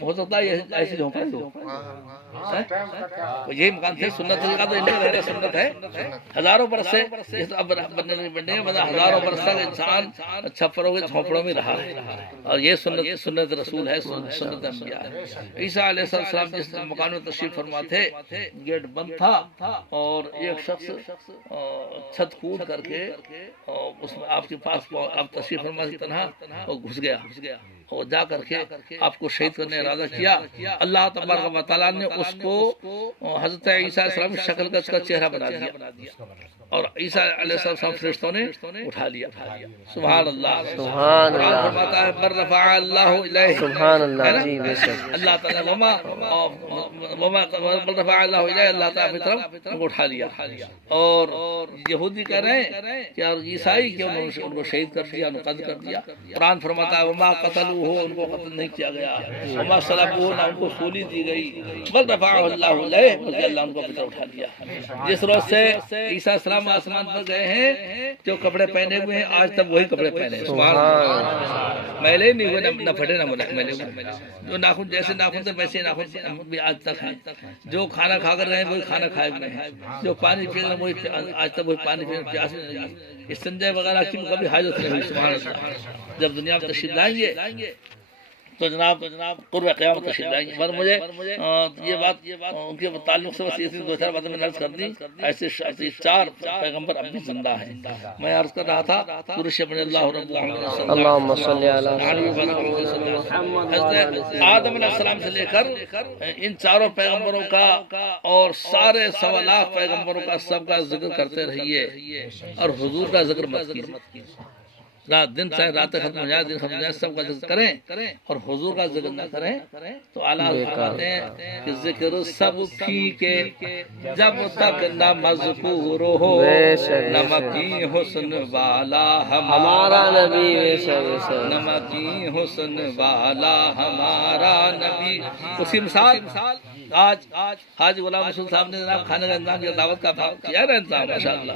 ہو سکتا ہے ایسی جھونپڑی ہو، یہی مکان تھے، سنت طریقہ تو انہیں سنت ہے، ہزاروں برس سے اب بننے ہزاروں برس تک انسان چھپروں کے جھونپڑوں میں رہا ہے، اور یہ سنت رسول ہے، سنت انبیاء ہے۔ عیسیٰ علیہ السلام جس مکان میں تشریف فرما تھے، گیٹ بند تھا اور ایک شخص چھت کود کر کے اس میں آپ کے پاس آپ تشریف فرما سے تنہا اور گھس گیا، اور جا کر کے آپ کو شہید کرنے ارادہ کیا۔ اللہ تبارک و تعالیٰ نے اس کو حضرت عیسیٰ علیہ السلام کی شکل کا اس کا چہرہ بنا دیا، اور عیسیٰ علیہ السلام فرشتوں نے اٹھا لیا۔ سبحان اللہ، سبحان قرآن اللہ، فرماتا ہے بر رفع اللہ الیہ، سبحان اللہ، جی بے شک، اللہ تعالیٰ وما بر رفع اللہ الیہ، اللہ تعالیٰ کی طرف ان کو اٹھا لیا۔ اور یہودی کہہ رہے ہیں کہ اور عیسائی کہ انہوں نے ان کو شہید کر دیا، قتل کر دیا۔ قرآن فرماتا ہے وما قتلوہ، ان کو قتل نہیں کیا گیا، وما صلبوہ، نہ ان کو سولی دی گئی، بل رفعہ اللہ الیہ، بلکہ اللہ ان کو اپنی طرف اٹھا لیا۔ جس روز سے عیسیٰ السلام آسمان پر گئے ہیں، جو کپڑے پہنے ہوئے ہیں آج تک وہی کپڑے پہنے ہیں، سبحان اللہ، میلے نہیں ہوئے، نہ پھٹے نہ میلے ہوئے، جو ناخن جیسے ناخن تھے ویسے ناخن بھی آج تک ہیں، جو کھانا کھا کر گئے وہی کھانا کھائے ہوئے ہیں، جو پانی پی رہے وہی آج تک وہی پانی پی رہے، پیاس نہیں لگی، استنجا وغیرہ کی کبھی حاجت نہیں ہوئی، سبحان اللہ۔ جب دنیا میں تشریف لائیں گے تو جناب قرب قیامت تشریف لائیں گے۔ پر مجھے یہ بات ان کے تعلق سے بس یہ دو چار باتیں میں نے عرض کر دی۔ ایسے 4 پیغمبر اب بھی زندہ ہیں۔ میں عرض کر رہا تھا قرش بن اللہ رب العالمین، اللہم صلی علی حضرت آدم علیہ السلام سے لے کر ان 4 پیغمبروں کا اور سارے 1.25 لاکھ پیغمبروں کا سب کا ذکر کرتے رہیے، اور حضور کا ذکر مت کیجیے۔ رات دن چاہے رات ختم ہو جائے، دن ختم ہو جائے، سب کا ذکر کریں اور حضور کا ذکر نہ کریں تو اعلیٰ فرماتے ہیں کہ ذکر سب کے جب تک نہ مذکور ہو، نمکی حسن والا ہمارا نبی، نمکی حسن والا ہمارا نبی۔ اس کی مثال آج حاجی غلام رسول صاحب نے جناب کھانے کا انتظام کیا، دعوت کا کیا نا انتظام، ماشاءاللہ،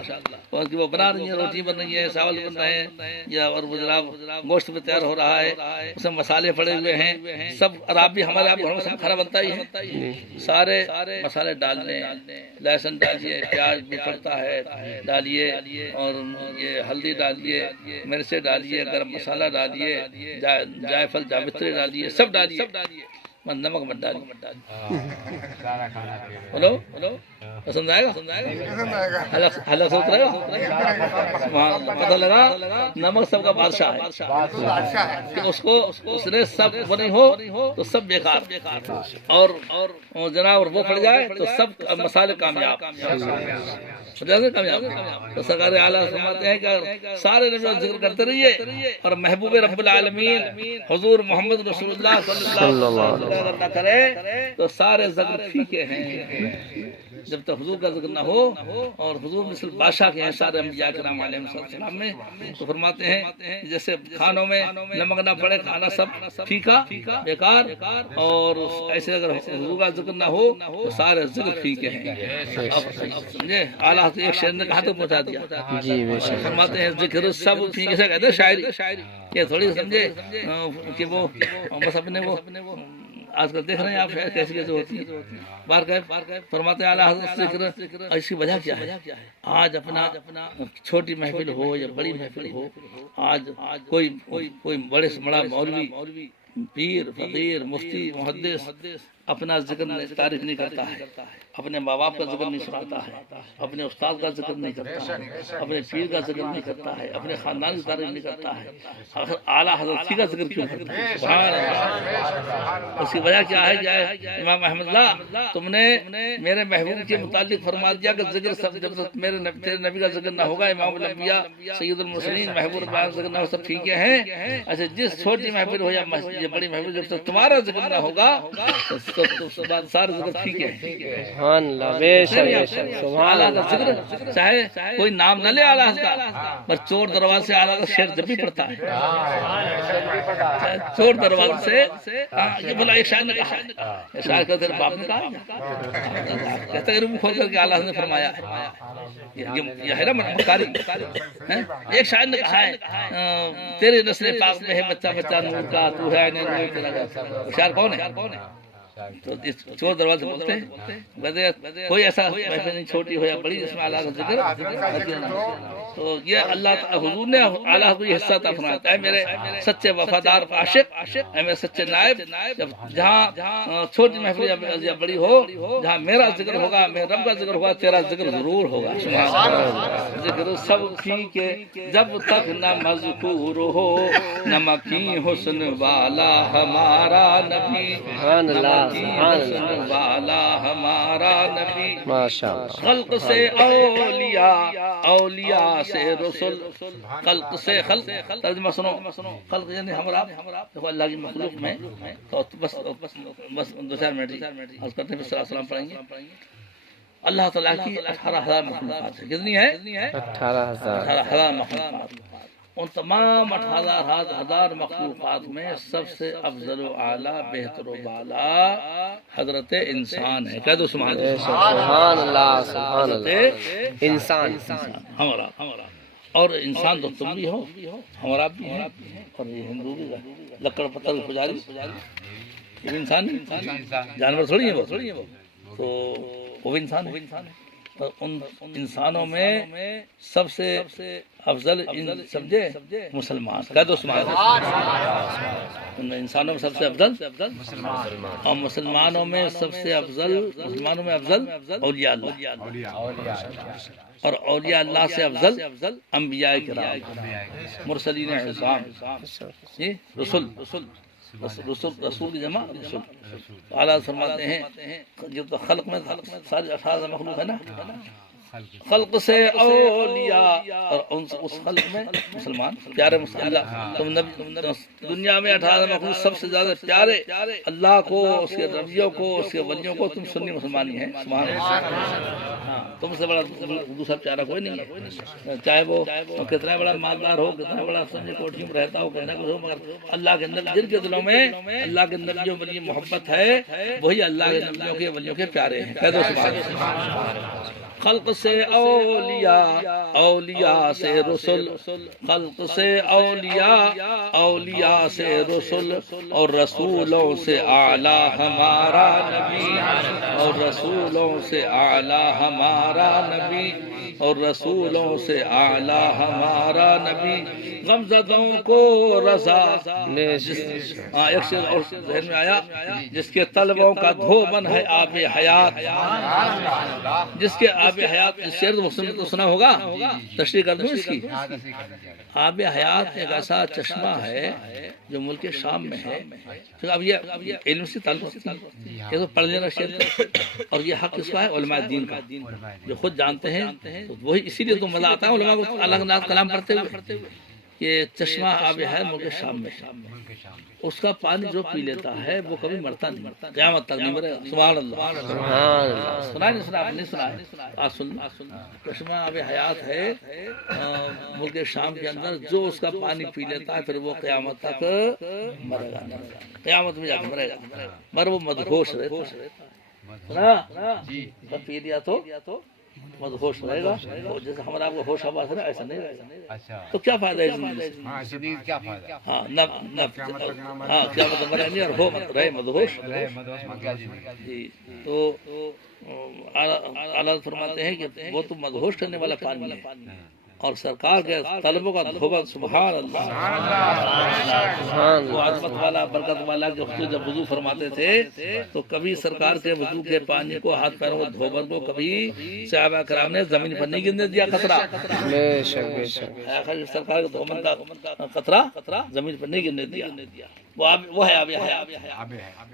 وہ بنا رہی ہیں، روٹی بن رہی ہے، چاول بن رہے ہیں، یا اور وہ جناب گوشت بھی تیار ہو رہا ہے، اس میں مسالے پڑے ہوئے ہیں، سب اور آپ بھی ہمارے آپ گھروں میں سب کھانا بنتا ہی ہے، سارے مسالے ڈالنے، لہسن ڈالیے، پیاز بھی پڑتا ہے ڈالیے، اور یہ ہلدی ڈالیے، مرچیں ڈالیے، گرم مسالہ ڈالیے، جائفل جاوتری ڈالیے، سب ڈالیے، نمک مت ڈالیے۔ ہلو پسند آئے گا، حلق سے اترے گا، پتہ لگا نمک سب کا بادشاہ ہے، کہ اس نے سب وہ نہیں ہو تو سب بیکار، اور جناب وہ پڑ جائے تو سب مسالے کامیاب، تو سرکار اعلیٰ فرماتے ہیں کہ سارے نبی ذکر کرتے رہیے، اور محبوب رب العالمین حضور محمد رسول اللہ صلی اللہ علیہ وسلم نہ کرے تو سارے ذکر پھیکے ہیں۔ جب تک حضور کا ذکر نہ ہو اور حضور مثل بادشاہ کے ہیں سارے انبیاء کرام علیہ السلام میں، تو فرماتے ہیں جیسے کھانوں میں نمک نہ پڑے، کھانا سب پھیکا بیکار، اور ایسے اگر حضور کا ذکر نہ ہو تو سارے ذکر پھیکے ہیں۔ سمجھے اعلیٰ ایک شعر نے کہاں تک پہنچا دیا، جی بے شک، فرماتے ہیں ذکر سب پھیکے سے کہتے ہیں شاعری، یہ تھوڑی سمجھے کہ وہ بس اپنے وہ آج کل دیکھ رہے ہیں آپ کیسی ہوتی ہے، بار فرماتے ہیں اعلیٰ حضرت ذکر، اس کی وجہ کیا ہے؟ آج اپنا چھوٹی محفل ہو یا بڑی محفل ہو، آج کوئی بڑے سے بڑا مولوی، پیر، فقیر، مفتی، محدث، اپنا ذکر تعریف نہیں کرتا ہے، اپنے ماں باپ کا ذکر نہیں سناتا ہے، اپنے استاد کا ذکر نہیں کرتا ہے، اپنے پیر کا ذکر نہیں کرتا ہے، اپنے خاندان کی تعریف نہیں کرتا ہے، آخر اعلیٰ حضرت کا ذکر کیوں کرتا ہے؟ سبحان اللہ۔ اس کی وجہ کیا ہے؟ امام احمد اللہ تم نے میرے محبوب کے متعلق فرما دیا کہ ذکر سب جب تک تیرے نبی کا ذکر نہ ہوگا، امام الانبیاء سید المرسلین محبوب الرحمن ذکر نہ ہو، سب ٹھیک ہیں۔ اچھا جس چھوٹی محفل ہو یا مسجد بڑی محفل، جب تک تمہارا ذکر نہ ہوگا تو سارے ذکر ٹھیک ہے۔ سبحان اللہ، بے شک سبحان اعلیٰ کا ذکر چاہے کوئی نام نہ لے اعلیٰ کا، پر چور دروازے سے اعلیٰ کا شعر جب بھی پڑھتا ہے، چور دروازے سے یہ بولا ایک شاعر نے کہا، شاعر کا تیرے باپ نے کہا، کہتا ہے روح کھول کر کے اعلیٰ نے فرمایا ہے، یہ ہے نا مکاری۔ ایک شاعر نے کہا ہے تیرے نسل پاک میں ہے بچہ بچہ نور کا، تو ہے عین نور تیرا۔ شاعر کون ہے؟ تو اس چور دروازے بولتے ہیں کوئی ایسا محفل نہیں چھوٹی ہو یا بڑی جس میں اعلیٰ کا ذکر۔ تو یہ اللہ حضور نے اعلیٰ کو یہ حصہ عطا فرمایا، اے میرے سچے وفادار عاشق، اے میرے سچے نائب، جب جہاں چھوٹی محفل یا بڑی ہو، جہاں میرا ذکر ہوگا، میرے رب کا ذکر ہوگا، تیرا ذکر ضرور ہوگا۔ ذکر سب کی کے جب تک نہ مذکور ہو، نہ مکی حسن والا ہمارا نبی، حسن والا ہمارا نبی۔ خلق سے اولیاء، اولیاء سے رسول، خلق سے خلق، ترجمہ سنو، خلق یعنی ہمارا دیکھو اللہ کی مخلوق میں، تو بس دو چار منٹ عرض کرتے ہیں، پھر السلام پڑھیں گے۔ اللہ تعالیٰ کی 18,000 مخلوقات ہے، کتنی ہے؟ 18,000 مخلوقات۔ ان تمام 18,000 مخلوقات میں سب سے افضل و اعلیٰ، بہتر و بالا حضرت انسان ہے۔ کہہ دو سبحان اللہ، سبحان اللہ۔ انسان ہمارا، اور انسان تو تم بھی ہو، ہمارا بھی ہے، اور یہ ہندو بھی لکڑ پتھر پجاری، یہ بھی انسان ہے، جانور تھوڑی ہے وہ، تو وہ بھی انسان ہے۔ ان انسانوں میں سب سے افضل سمجھے مسلمان، کہہ دو سبحان اللہ۔ ان انسانوں میں سب سے افضل مسلمان، اور مسلمانوں میں سب سے افضل، مسلمانوں میں افضل اولیاء اللہ، اور اولیاء اللہ سے افضل انبیاء کرام، مرسلین اعظام، رسول کی جمع رسول۔ اعلیٰ فرماتے ہیں جو تو خلق میں ساری 18 مخلوق ہے نا، خلق سے اولیاء، اور اس خلق میں مسلمان پیارے مسلمان۔ تم دنیا میں 18 مخلوق سب سے زیادہ پیارے اللہ کو، اس کے نبیوں کو، اس کے ولیوں کو، تم سنی مسلمانی ہیں، سبحان اللہ۔ تم سے بڑا دوسرا پیارا کوئی نہیں ہے، چاہے وہ کتنا بڑا مالدار ہو، کتنا بڑا سمجھے کوٹھی میں رہتا ہو، کتنا کچھ ہو، مگر اللہ کے اندر جن کے دلوں میں اللہ کے نبیوں کے لیے محبت ہے، وہی اللہ کے نبیوں کے ولیوں کے پیارے ہیں۔ کہہ دو سبحان اللہ۔ خلق سے اولیاء، اولیاء سے رسول، خلق سے اولیاء، اولیاء سے رسول، اور رسولوں سے اعلیٰ ہمارا نبی، اور رسولوں سے اعلیٰ ہمارا نبی، اور رسولوں سے اعلیٰ ہمارا نبی۔ غمزدوں کو رضا، ایک شعر اور ذہن میں آیا، جس کے طلبوں کا دھوبن ہے آب حیات، جس کے آب حیات، اس شعر مسلم تو سنا ہوگا، تشریح کر دوں اس کی۔ آب حیات ایک ایسا چشمہ ہے جو ملک شام میں ہے۔ اب یہ علم سے تعلق، یہ تو پڑھ لینا شعر، اور یہ حق کس کا ہے؟ علماء دین کا، جو خود جانتے ہیں، وہی اسی لیے تو مزہ آتا ہے علماء کو اللہ کا کلام پڑھتے ہوئے۔ یہ چشمہ آب ہے ملک شام میں، اس کا پانی جو پی لیتا ہے وہ کبھی مرتا نہیں، قیامت تک نہیں مرے گا۔ سبحان اللہ۔ سنا نہیں سنا؟ آپ نہیں سنا ہے؟ آج سن، چشمہ آب حیات ہے ملک شام کے اندر، جو اس کا پانی پی لیتا ہے پھر وہ قیامت تک مرے گا، قیامت میں جا کے مرے گا، مگر وہ مدہوش رہتا ہے، پی لیا تو مدہوش رہے گا، جیسے ہمارا آپ کو ہوش آباد ہے نا، ایسا نہیں رہے گا۔ تو کیا فائدہ ہے زندگی کا؟ ہاں قیامت تک مرے نہیں، اور ہو رہے مدہوش۔ جی تو اعلیٰ فرماتے ہیں کہ وہ تو مدہوش کرنے والا پانی ہے، اور سرکار کے طلبوں کا دھوبن، سبحان اللہ، وہ عظمت والا برکت والا جو جب وضو فرماتے تھے تو کبھی سرکار کے وضو کے پانی کو، ہاتھ پیروں کو دھوبن کو کبھی صحابہ کرام نے زمین پر نہیں گرنے دیا قطرہ، بے شک بے شک، سرکار کے دھوبن کا قطرہ زمین پر نہیں گرنے دیا، وہ ہے آب حیات۔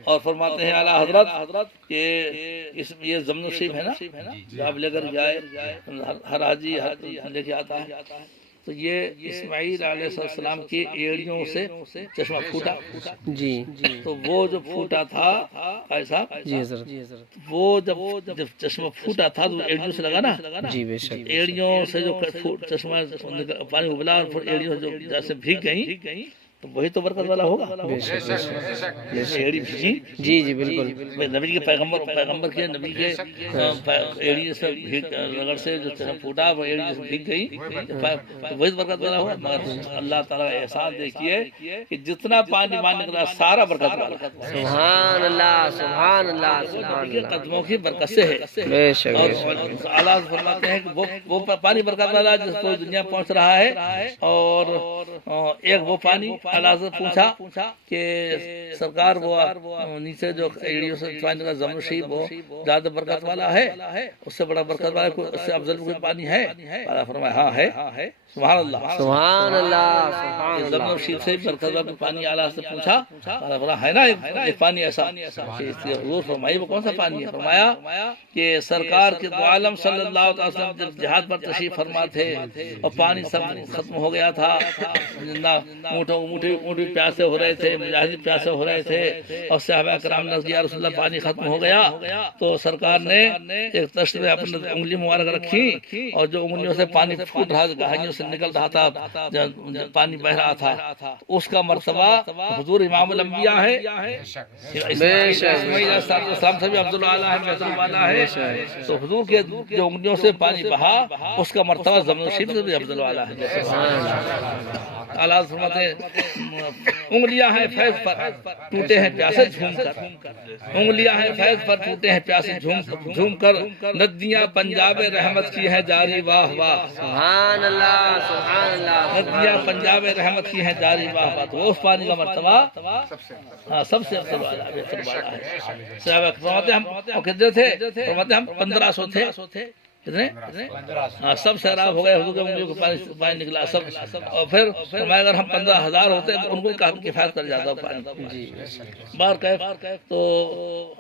اور فرماتے ہیں اعلیٰ حضرت کہ یہ ضمن الشریف ہے نا، جو آپ لے کر جائے ہر حاجی لے کے آتا ہے، تو یہ اسماعیل علیہ السلام کی ایڑیوں سے چشمہ پھوٹا، جی تو وہ جو پھوٹا تھا بھائی صاحب، جی حضرت، وہ جب چشمہ پھوٹا تھا تو ایڑیوں سے لگا نا، جی بے شک، ایڑیوں سے جو چشمہ پانی ابلا اور پھر ایڑیوں سے جو جیسے بھیگ گئیں تو وہی تو برکت والا ہوگا، بے شک ایڑی بھیگی، جی جی بالکل، نبی کے پیغمبر کے نبی کے ایڑی سے رگڑ سے جو پھوٹا وہ ایڑی سے بھیگ گئی تو وہی برکت والا ہوگا۔ مگر اللہ تعالیٰ کا احسان دیکھیے کہ جتنا پانی نکلا سارا برکت والا، سبحان اللہ سبحان اللہ سبحان نبی کے اللہ، قدموں کی برکت سے ہے۔ بے شک اور بے شک، اعلیٰ فرماتے ہیں کہ وہ پانی برکت والا جس کو دنیا پہنچ رہا ہے، اور ایک وہ پانی اعلیٰ سے پوچھا کہ سرکار وہ نیچے جو ایڑیوں سے پانی کا ضمن شریف وہ زیادہ برکت والا ہے، اس سے بڑا برکت والا اس سے افضل کوئی پانی ہے؟ اعلیٰ فرمایا ہاں ہے، سبحان اللہ، سبحان اللہ سبحان ضمن اللہ، شریف سے برکت والا پانی اعلیٰ سے پوچھا، اعلیٰ فرمایا ہے نا ایک پانی ایسا، حضور فرمائی وہ کون سا پانی ہے؟ فرمایا کہ سرکار کے دو عالم صلی اللہ علیہ وسلم جب جہاد پر تشریف فرما تھے اور پانی سب ختم ہو گیا تھا، اونٹی پیاسے ہو رہے تھے، مجاہد پیاسے ہو رہے تھے، اور صحابہ کرام نے یا رسول اللہ پانی ختم ہو گیا تو سرکار نے ایک تشت میں اپنی انگلی مبارک رکھی، اور جو انگلیوں سے پانی پھوٹ رہا گہائیوں سے نکل رہا تھا، پانی بہ رہا تھا، اس کا مرتبہ حضور امام الانبیاء ہے، اسماعیل علیہ السلام سے بھی افضل اعلیٰ ہے، بہتر والا ہے، تو حضور کے جو انگلیوں سے پانی بہا اس کا مرتبہ ضمن الشریف سے بھی افضل والا ہے۔ اعلیٰ فرماتے ہیں انگلیاں ہیں فیض پر ٹوٹے ہیں پیاسے جھوم کر، انگلیاں ہیں فیض پر ٹوٹے ہیں پیاسے جھوم کر، ندیاں پنجاب رحمت کی ہیں جاری، واہ واہ، سبحان اللہ سبحان اللہ، ندیاں پنجاب رحمت کی ہیں جاری، واہ واہ، تو اس پانی کا مرتبہ سب سے افضل والا ہے۔ صحابہ فرماتے ہم کتنے تھے؟ فرماتے ہم 1500 تھے، کتنے؟ سب سیراب ہو گئے، حضور کے انگلیوں کو پانی نکلا سب، اور پھر فرمایا اگر ہم 15,000 ہوتے تو ان کو کفایت کر جاتا پانی، بار کیف۔ تو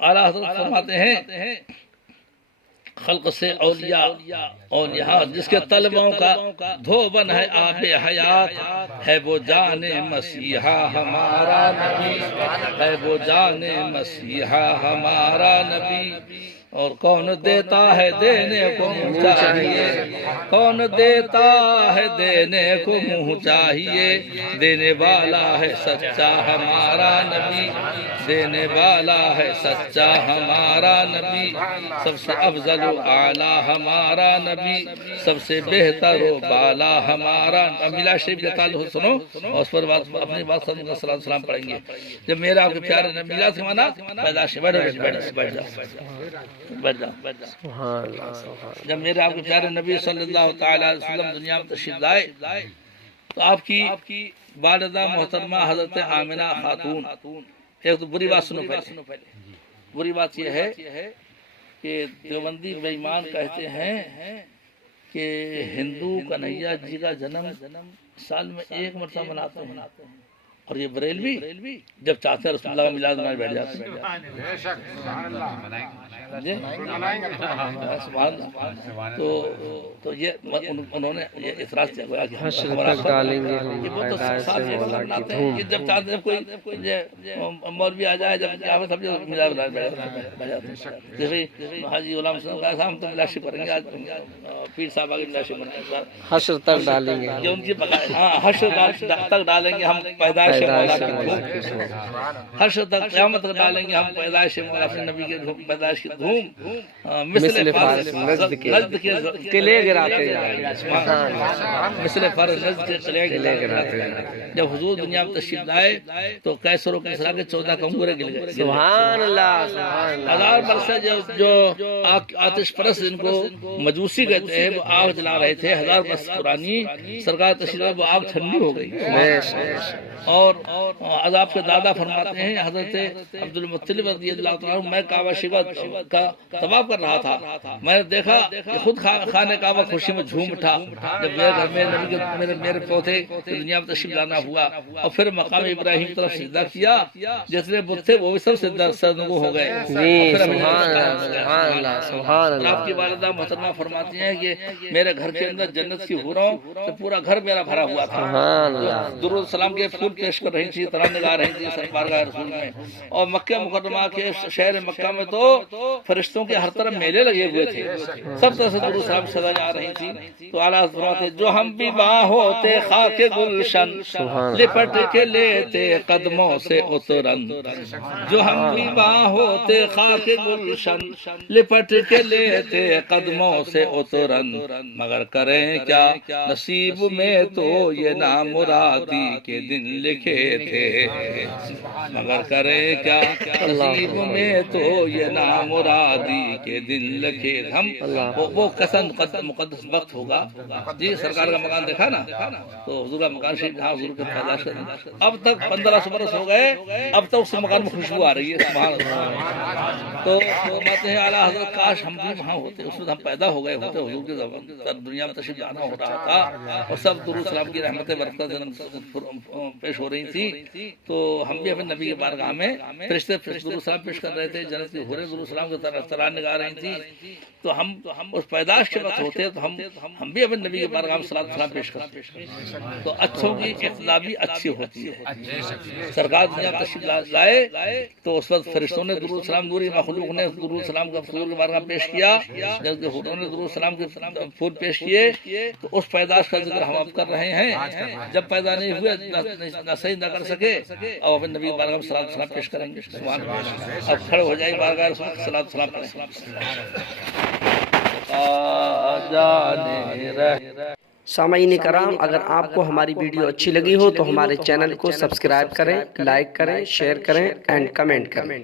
اعلیٰ حضرت فرماتے ہیں خلق سے اولیاء اور یہاں جس کے طلبوں کا دھوبن ہے آب حیات، ہے وہ جان مسیحا ہمارا نبی، ہے وہ جان مسیحا ہمارا نبی، اور کون دیتا ہے دینے کو منہ چاہیے، کون دیتا ہے دینے کو منہ چاہیے، دینے والا ہے سچا ہمارا نبی، دینے والا ہے سچا ہمارا نبی، سب سے افضل و اعلیٰ ہمارا نبی، سب سے بہتر و بالا ہمارا۔ میلاد شریف کا تعلق سنو اور اس پر اپنی بات صلی اللہ علیہ وسلم پڑھیں گے۔ جب میرا آپ کے پیارے نبی، میلاد سے مانا پیدائش، بیٹھ جاؤ، جب میرے آپ کے پیارے نبی صلی اللہ تعالی علیہ وسلم دنیا میں تشریف لائے تو آپ کی والدہ محترمہ حضرت آمنہ خاتون، ایک تو بری بات سنو پہلے، بری بات یہ ہے کہ دیوبندی بے ایمان کہتے ہیں کہ ہندو کنہیا جی کا جنم سال میں ایک مرتبہ مناتے ہیں، اور یہ بریلوی جب چاہتے ہیں رسول اللہ کا میلاد منانے بیٹھ جاتے ہیں۔ تو یہ انہوں نے یہ اعتراض کیا گیا کہ جب چاہتے ہیں کوئی مولوی آ جائے، جب سب میلاد منانے بیٹھ جاتے ہیں، جیسے حاجی غلام حسین کا ہم تو میلاد شریف کریں گے، آج پیر صاحب آگے میلاد شریف کریں گے، حشر تک ڈالیں گے، یہ ان کی حشر تک ڈالیں گے ہم پیدائش مولا کی دھوم، حشر تک قیامت تک ڈالیں گے ہم پیدائش مولا اپنے نبی کے پیدائش کی دھوم، مثل فارس نجد کے قلعے گراتے جائیں گے، مثل فارس نجد کے قلعے گراتے جائیں گے۔ جب حضور دنیا میں تشریف لائے تو کیسر و کسریٰ کے 14 کنگورے گر گئے، سبحان اللہ سبحان اللہ، 1000 برس سے جو آتش پرست جن کو مجوسی کہتے بیٹھے ہیں وہ آگ جلا رہے تھے 1000 برس پرانی، سرکار تشریف لائے وہ آگ ٹھنڈی ہو گئی۔ اور عذاب کے دادا فرماتے ہیں حضرت عبد المطلب رضی اللہ تعالیٰ عنہ، میں کعبہ شریف کا طواف کر رہا تھا، میں نے دیکھا کہ خود خانہ کعبہ خوشی میں جھوم اٹھا جب میرے گھر میں نبی کے میرے پوتے دنیا میں تشریف لانا ہوا، اور پھر مقام ابراہیم کی طرف سجدہ کیا، جتنے بت تھے وہ بھی سب سرنگو ہو گئے۔ آپ کی والدہ محترمہ فرماتی ہیں کہ میرے گھر کے اندر جنت کی حوروں سے پورا گھر میرا بھرا ہوا تھا، درود سلام کے پھول پیش کر رہی تھی، ترانے گا رہی تھی بارگاہ رسول میں۔ اور مکہ مکرمہ کے شہر مکہ میں تو فرشتوں کے ہر طرف میلے لگے ہوئے تھے، سب طرح سے درود سلام سدا جا رہی تھی۔ تو اعلیٰ فرماتے جو ہم بھی باں ہوتے خاک گلشن لپٹ کے لیتے قدموں سے اترن، جو ہم بھی باں ہوتے خاک گلشن لپٹ کے لیتے قدموں سے اترن، مگر کریں کیا نصیب میں تو یہ نامرادی کے دن لکھے تھے، مگر کریں کیا نصیب میں تو یہ نامرادی کے دن لکھے تھے۔ ہم وہ قسم مقدس وقت ہوگا جی، سرکار کا مکان دیکھا نا، تو حضور کا مکان شریف جہاں حضور کے پیدائش ہے، اب تک 1500 برس ہو گئے، اب تک اس مکان میں خوشبو آ رہی ہے، سبحان اللہ۔ تو فرماتے ہیں اعلیٰ حضرت کاش ہم بھی وہاں ہوتے، اس وقت ہم پیدا ہو گئے ہوتے، حضور کے زمان دنیا میں تشریف لانا ہو رہا تھا، اور سب درود سلام کی رحمتیں برکتیں پیش ہو رہی تھی، تو ہم بھی اپنے نبی کے بارگاہ میں فرشتے درود سلام پیش کر رہے تھے، جنت کی حوریں درود سلام کے ترانے گا رہی تھی، تو ہم اس پیدائش کے وقت ہوتے تو ہم بھی اپنے نبی کے بارگاہ میں صلاۃ سلام پیش کرتے۔ تو اچھوں کی ابتدا بھی اچھی ہوتی ہے۔ سرکار دنیا تشریف لائے تو اس وقت فرشتوں نے درود سلام، نوری مخلوق نے درود سلام کا حضور کے بارگاہ میں پیش کیا، جبکہ حضور نے درود سلام کے پھول پیش کیے، تو اس پیدائش کا ذکر ہم اب کر رہے ہیں۔ جب پیدا نہیں ہوئے، نہ صحیح نہ کر سکے، اور اپنے نبی کے بارگاہ میں صلاۃ سلام پیش کریں گے۔ سبحان اللہ۔ اب کھڑے ہو جائیں بارگاہ رسول کی صلاۃ سلام کریں۔ سامعین کرام، اگر آپ کو ہماری ویڈیو اچھی لگی ہو تو ہمارے چینل کو سبسکرائب کریں، لائک کریں، شیئر کریں اینڈ کمنٹ کریں۔